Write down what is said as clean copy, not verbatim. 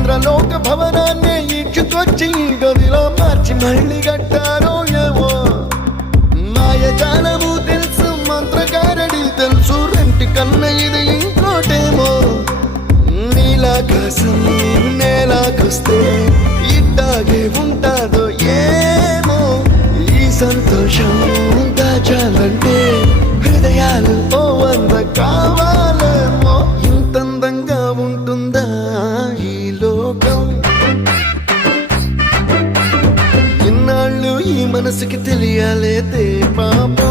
ఇంద్రలోక భవనాన్ని ఈడ్చుకొచ్చి గదిలో మార్చి మళ్ళీ కట్టారో ఏమో మాయజాలము తెలుసు మంత్రగారడి తెలుసు రెంటి కన్న ఇది ఇంకోటేమో నీలాకాశం నేలాకొస్తే ఇట్టాగే ఉంటాదో ఏమో ఈ సంతోషం దాచాలంటే హృదయాలు ఓ వంద కావాలేమో ఇంతందంగా ఉంటుందా ఈ లోకం ఇన్నాళ్ళు ఈ మనసుకి తెలియాలేదే పాపం